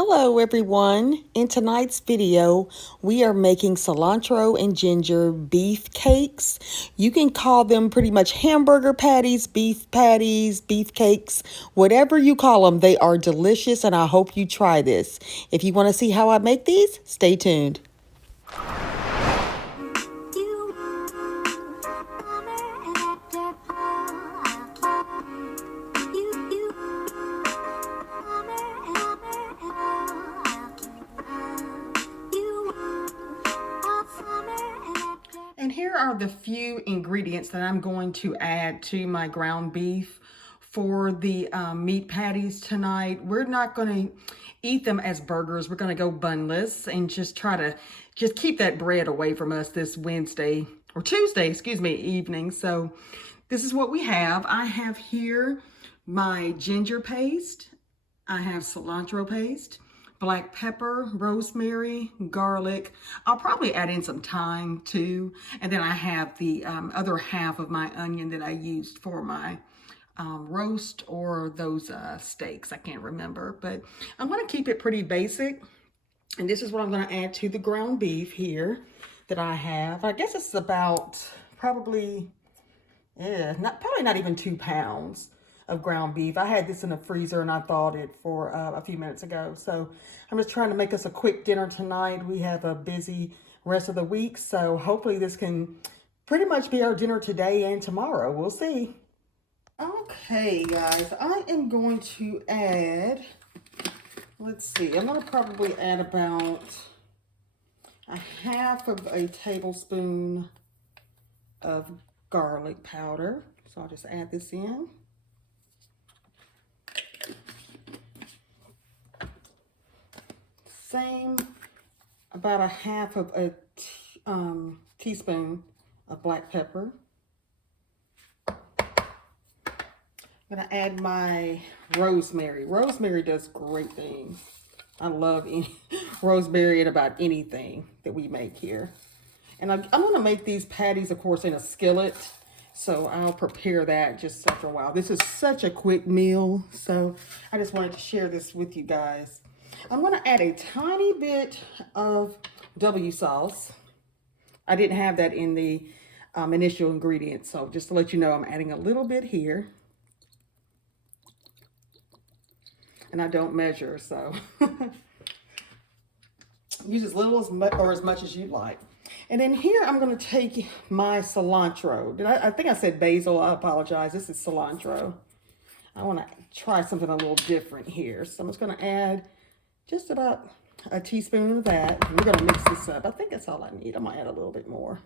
Hello everyone. In tonight's video, we are making cilantro and ginger beef cakes. You can call them pretty much hamburger patties, beef cakes, whatever you call them. They are delicious and I hope you try this. If you want to see how I make these, stay tuned. And here are the few ingredients that I'm going to add to my ground beef for the meat patties tonight. We're not going to eat them as burgers. We're going to go bunless and just try to keep that bread away from us this Wednesday or Tuesday, excuse me, evening. So this is what we have. I have here my ginger paste. I have cilantro paste, black pepper, rosemary, garlic. I'll probably add in some thyme too. And then I have the other half of my onion that I used for my roast or those steaks. I can't remember, but I'm going to keep it pretty basic. And this is what I'm going to add to the ground beef here that I have. I guess it's about probably not even 2 pounds of ground beef. I had this in the freezer and I thawed it for a few minutes ago. So I'm just trying to make us a quick dinner tonight. We have a busy rest of the week. So hopefully this can pretty much be our dinner today and tomorrow. We'll see. Okay, guys, I am going to add, let's see, I'm going to probably add about a half of a tablespoon of garlic powder. So I'll just add this in. Same, about a half of a teaspoon of black pepper. I'm gonna add my rosemary. Rosemary does great things. I love rosemary in about anything that we make here. And I'm gonna make these patties, of course, in a skillet. So I'll prepare that just after a while. This is such a quick meal. So I just wanted to share this with you guys. I'm going to add a tiny bit of W sauce. I didn't have that in the initial ingredients, so just to let you know, I'm adding a little bit here. And I don't measure, so use as little or as much as you like. And then here I'm going to take my cilantro. I think I said basil. I apologize. This is cilantro. I want to try something a little different here. So I'm just going to add just about a teaspoon of that. We're going to mix this up. I think that's all I need. I might add a little bit more.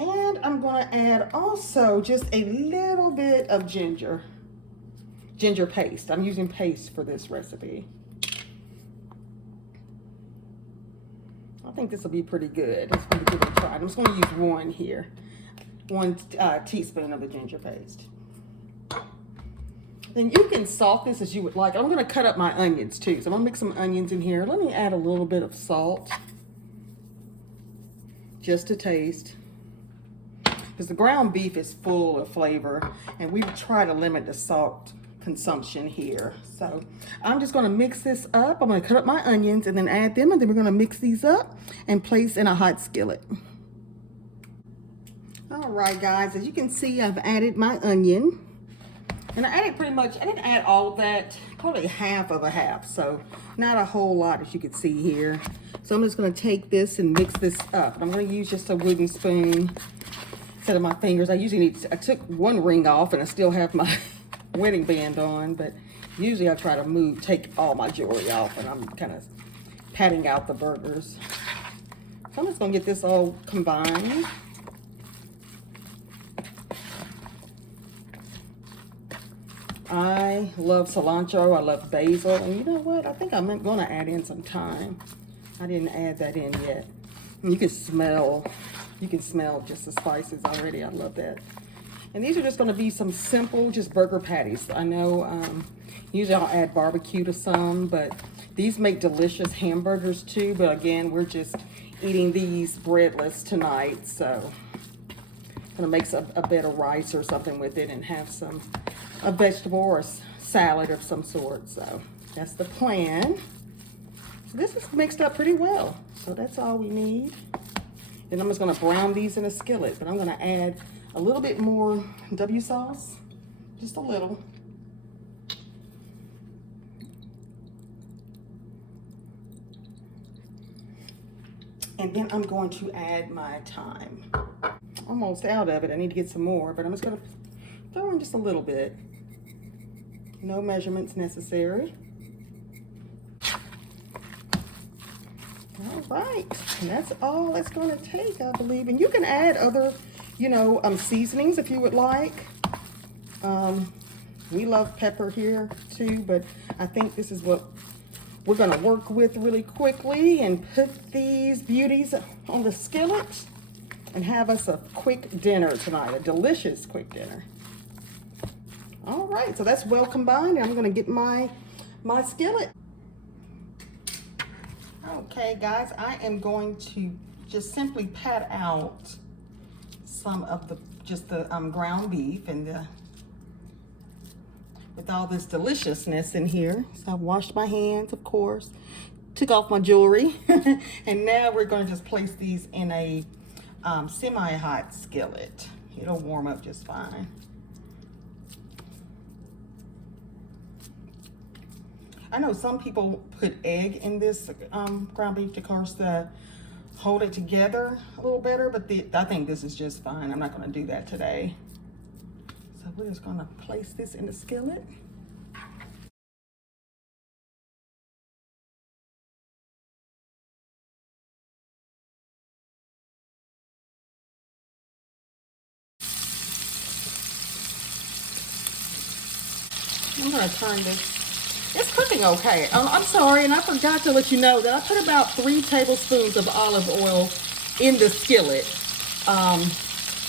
And I'm going to add also just a little bit of ginger paste. I'm using paste for this recipe. I think this will be pretty good. It's going to give it a try. I'm just going to use one here. 1 teaspoon of the ginger paste. Then you can salt this as you would like. I'm going to cut up my onions too. So I'm going to mix some onions in here. Let me add a little bit of salt. Just to taste. Because the ground beef is full of flavor. And we try to limit the salt consumption here. So I'm just going to mix this up. I'm going to cut up my onions and then add them. And then we're going to mix these up and place in a hot skillet. All right, guys. As you can see, I've added my onion. And I added pretty much, I didn't add all of that, probably half of a half. So not a whole lot as you can see here. So I'm just going to take this and mix this up. And I'm going to use just a wooden spoon instead of my fingers. I took one ring off and I still have my wedding band on. But usually I try to take all my jewelry off and I'm kind of patting out the burgers. So I'm just going to get this all combined. I love cilantro. I love basil. And you know what? I think I'm going to add in some thyme. I didn't add that in yet. And you can smell just the spices already. I love that. And these are just going to be some simple, just burger patties. I know usually I'll add barbecue to some, but these make delicious hamburgers too. But again, we're just eating these breadless tonight. So I'm going to make a bed of rice or something with it and have a vegetable or salad of some sort. So that's the plan. So this is mixed up pretty well. So that's all we need. And I'm just gonna brown these in a skillet, but I'm gonna add a little bit more W sauce, just a little. And then I'm going to add my thyme. Almost out of it, I need to get some more, but I'm just gonna throw in just a little bit. No measurements necessary. All right, and that's all it's gonna take, I believe. And you can add other, you know, seasonings if you would like. We love pepper here too, but I think this is what we're gonna work with really quickly and put these beauties on the skillet and have us a quick dinner tonight, a delicious quick dinner. All right, so that's well combined. I'm gonna get my skillet. Okay, guys, I am going to just simply pat out some of the ground beef and with all this deliciousness in here. So I washed my hands, of course, took off my jewelry, and now we're going to just place these in a semi-hot skillet. It'll warm up just fine. I know some people put egg in this ground beef, of course, to hold it together a little better, but I think this is just fine. I'm not gonna do that today. So we're just gonna place this in the skillet. I'm gonna turn this. It's cooking okay. I'm sorry, and I forgot to let you know that I put about 3 tablespoons of olive oil in the skillet.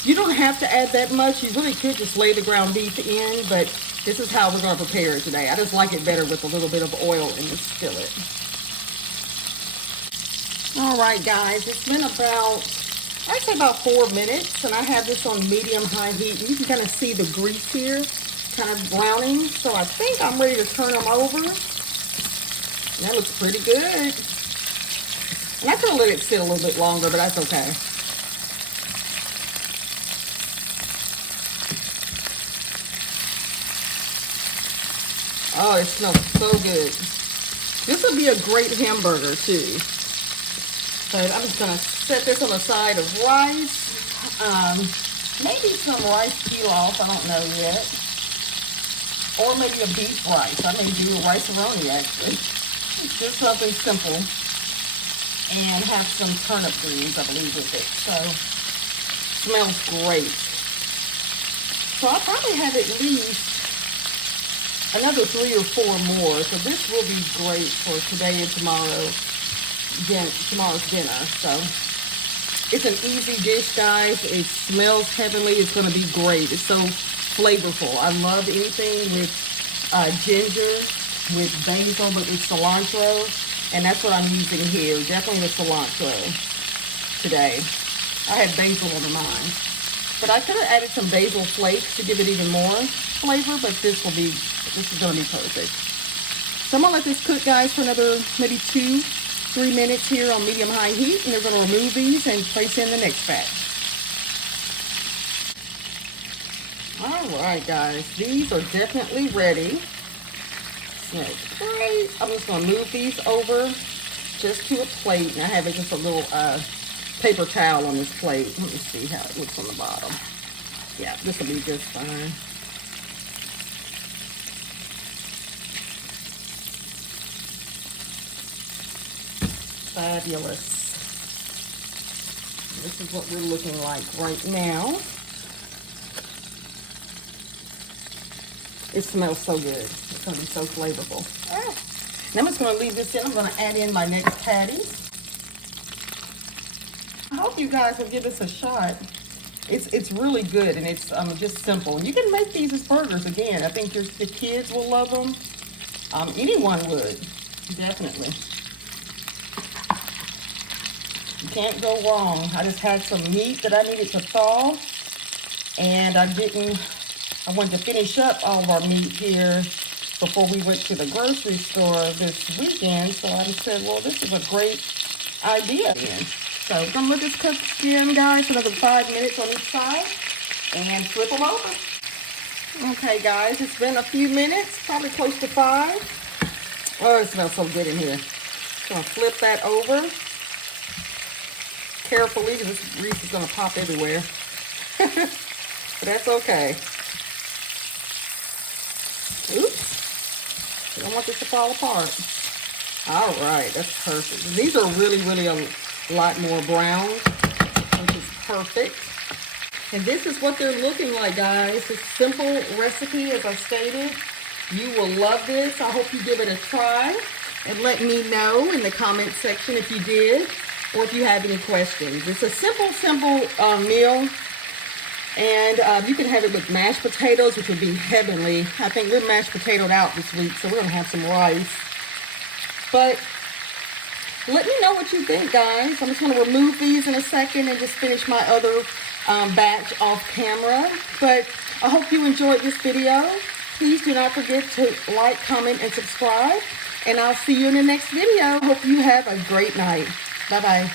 You don't have to add that much. You really could just lay the ground beef in, but this is how we're going to prepare it today. I just like it better with a little bit of oil in the skillet. All right, guys, it's been about, I'd say about 4 minutes, and I have this on medium-high heat. You can kind of see the grease here kind of browning, so I think I'm ready to turn them over. That looks pretty good. And I could have let it sit a little bit longer, but that's okay. Oh, it smells so good. This would be a great hamburger too. But I'm just gonna set this on the side of rice. Maybe some rice pilaf, I don't know yet. Or maybe a beef rice. I may do a rice-a-roni actually. It's just something simple. And have some turnip greens, I believe, with it. So, smells great. So I'll probably have at least another 3 or 4 more. So this will be great for today and tomorrow's dinner. So it's an easy dish, guys. It smells heavenly. It's going to be great. It's so flavorful. I love anything with ginger, with basil, but with cilantro, and that's what I'm using here. Definitely the cilantro today. I had basil on mine, but I could have added some basil flakes to give it even more flavor, but this is going to be perfect. So I'm going to let this cook, guys, for another maybe 2-3 minutes here on medium-high heat, and they're going to remove these and place in the next batch. All right, guys, these are definitely ready. Smells great. I'm just gonna move these over just to a plate, and I have just a little paper towel on this plate. Let me see how it looks on the bottom. Yeah, this will be just fine. Fabulous. This is what we're looking like right now. It smells so good. It's going to be so flavorful. Now I'm just going to leave this in. I'm going to add in my next patties. I hope you guys will give this a shot. It's really good, and it's just simple. And you can make these as burgers again. I think the kids will love them. Anyone would, definitely. You can't go wrong. I just had some meat that I needed to thaw, and I wanted to finish up all of our meat here before we went to the grocery store this weekend. So I said, well, this is a great idea. So I'm gonna let this cook again, guys, another 5 minutes on each side and flip them over. Okay, guys, it's been a few minutes, probably close to 5. Oh, it smells so good in here. Gonna flip that over carefully because this grease is gonna pop everywhere. But that's okay. Oops. I don't want this to fall apart. All right, that's perfect. These are really, really a lot more brown, which is perfect. And this is what they're looking like, guys. It's a simple recipe, as I stated. You will love this. I hope you give it a try. And let me know in the comment section if you did, or if you have any questions. It's a simple meal. And you can have it with mashed potatoes, which would be heavenly. I think we're mashed potatoed out this week, so we're going to have some rice. But let me know what you think, guys. I'm just going to remove these in a second and just finish my other batch off camera. But I hope you enjoyed this video. Please do not forget to like, comment, and subscribe. And I'll see you in the next video. Hope you have a great night. Bye-bye.